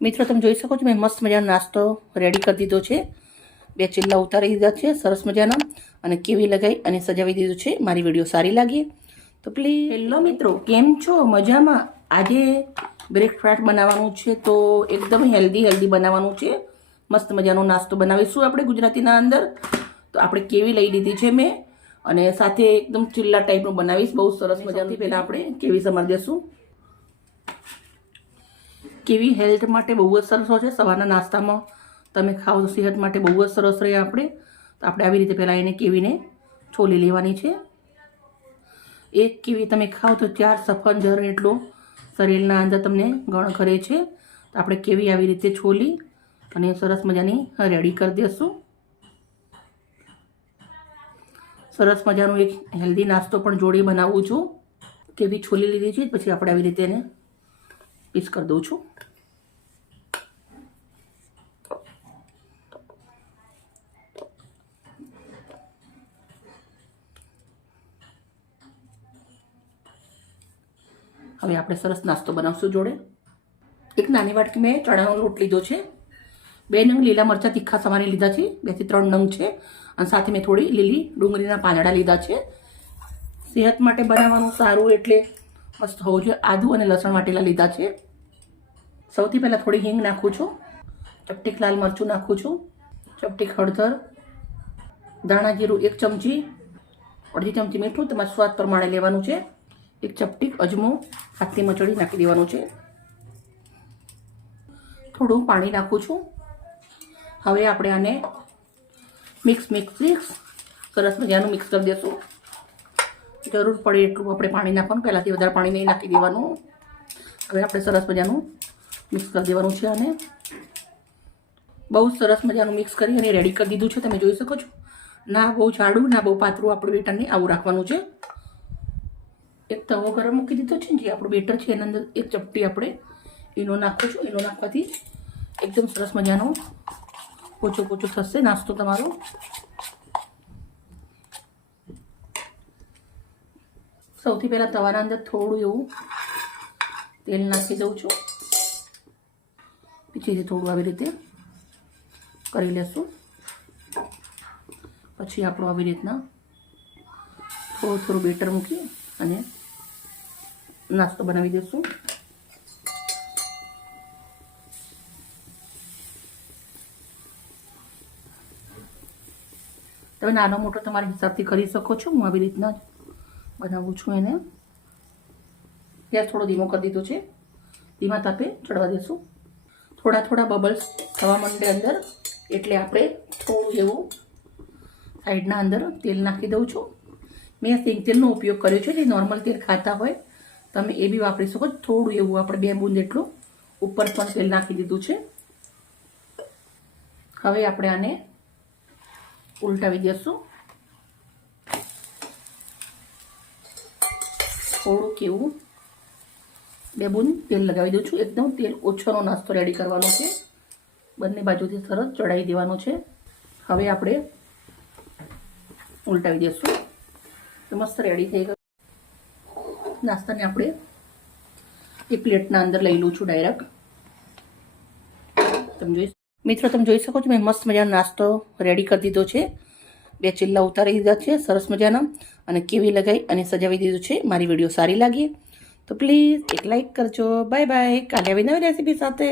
મિત્રો તમે જોઈ શકો છો મેં મસ્ત મજાનો નાસ્તો રેડી કરી દીધો છે। 2 ચીલા ઉતારી દીધા છે સરસ મજાના અને કેવી લગાવી અને સજાવી દીધું છે। મારી વિડીયો સારી લાગી તો પ્લીઝ હેલો મિત્રો, કેમ છો? મજામાં? આજે બ્રેકફાસ્ટ બનાવવાનું છે તો એકદમ હેલ્ધી બનાવવાનું છે। મસ્ત મજાનો નાસ્તો બનાવીશું આપણે ગુજરાતીના અંદર। તો આપણે કેવી લઈ લીધી છે મેં અને સાથે એકદમ ચીલા ટાઈપનું બનાવીશ બહુ સરસ મજાનું। પહેલાં આપણે કેવી સમારી દઈશું। કેવી હેલ્થ માટે બહુ જ સરસ હોય છે। સવારના નાસ્તામાં તમે ખાઓ તો સેહત માટે બહુ જ સરસ રહે આપણે। તો આપણે આવી રીતે પહેલાં એને કેવીને છોલી લેવાની છે। એક કેવી તમે ખાઓ તો 4 સફરજન એટલો શરીરના અંદર તમને ગણ કરે છે। તો આપણે કેવી આવી રીતે છોલી અને સરસ મજાની રેડી કરી દઈશું। સરસ મજાનું એક હેલ્ધી નાસ્તો પણ જોડે બનાવું છું। કેવી છોલી લીધી છે પછી આપણે આવી રીતે એને પીસ કરી દઉં છું। હવે આપણે સરસ નાસ્તો બનાવશું જોડે। એક નાની વાટકી મેં ચણાનો લોટ લીધો છે। 2 નંગ લીલા મરચાં તીખા સમારી લીધા છે, 2 થી 3 નંગ છે અને સાથે મેં થોડી લીલી ડુંગળીના પાંદડા લીધા છે। સેહત માટે બનાવવાનું સારું એટલે મસ્ત હોવું જોઈએ। આદુ અને લસણ વાટેલા લીધા છે। સૌથી પહેલાં થોડી હિંગ નાખું છું, ચપટીક લાલ મરચું નાખું છું, ચપટીક હળદર, ધાણા જીરું 1 ચમચી, અડધી ચમચી મીઠું તમારા સ્વાદ પ્રમાણે લેવાનું છે, 1 ચપટીક અજમો હાથથી મચળી નાખી દેવાનું છે, થોડું પાણી નાખું છું। હવે આપણે આને મિક્સ સરસ મજાનું મિક્સ કરી દઈશું। જરૂર પડે એટલું આપણે પાણી નાખવાનું, પહેલાંથી વધારે પાણી નહીં નાખી દેવાનું। હવે આપણે સરસ મજાનું મિક્સ કરી દેવાનું છે અને બહુ સરસ મજાનું મિક્સ કરી અને રેડી કરી દીધું છે। તમે જોઈ શકો છો, ના બહુ જાડું ના બહુ પાતળું આપણું બેટરને આવું રાખવાનું છે। એક તવો ગરમ મૂકી દીધો છે, જે આપણું બેટર છે એના અંદર 1 ચપટી આપણે ઈનો નાખું છું। ઈનો નાખવાથી એકદમ સરસ મજાનો પોચો થશે નાસ્તો તમારો। સૌથી પહેલાં તવાના અંદર થોડું એવું તેલ નાખી દઉં છું, પછીથી થોડું આવી રીતે કરી લેશું। પછી આપણું આવી રીતના થોડું બેટર મૂકી અને નાસ્તો બનાવી દઈશું। તમે નાનો મોટો તમારા હિસાબથી કરી શકો છો। હું આવી રીતના જ બનાવું છું એને। ગેસ થોડો ધીમો કરી દીધો છે, ધીમા તાપે ચડવા દઈશું। થોડા બબલ્સ થવા માંડે અંદર એટલે આપણે થોડું એવું સાઈડના અંદર તેલ નાખી દઉં છું। મેં સિંગ તેલનો ઉપયોગ કર્યો છે, જે નોર્મલ તેલ ખાતા હોય તમે એ બી વાપરી શકો। થોડું એવું આપણે 2 બૂંદ એટલું ઉપર પણ તેલ નાખી દીધું છે। હવે આપણે આને ઉલટાવી દઈશું। થોડું કેવું 2 બૂંદ તેલ લગાવી દઉં છું। એકદમ તેલ ઓછોનો નાસ્તો રેડી કરવાનો છે, બંને બાજુથી સરસ ચડાવી દેવાનો છે। હવે આપણે ઉલટાવી દઈશું તો મસ્ત રેડી થઈ ગયું। નાસ્તાને આપણે એક પ્લેટના અંદર લઈ લઉં છું ડાયરેક્ટ। મિત્રો તમે જોઈ શકો છો મેં મસ્ત મજાનો નાસ્તો રેડી કરી દીધો છે। 2 ચીલા ઉતારી દીધા છે સરસ મજાના અને કેવી લગાવી અને સજાવી દીધું છે। મારી વિડીયો સારી લાગી તો પ્લીઝ એક લાઈક કરજો। બાય બાય, કાલે આવી નવી રેસીપી સાથે।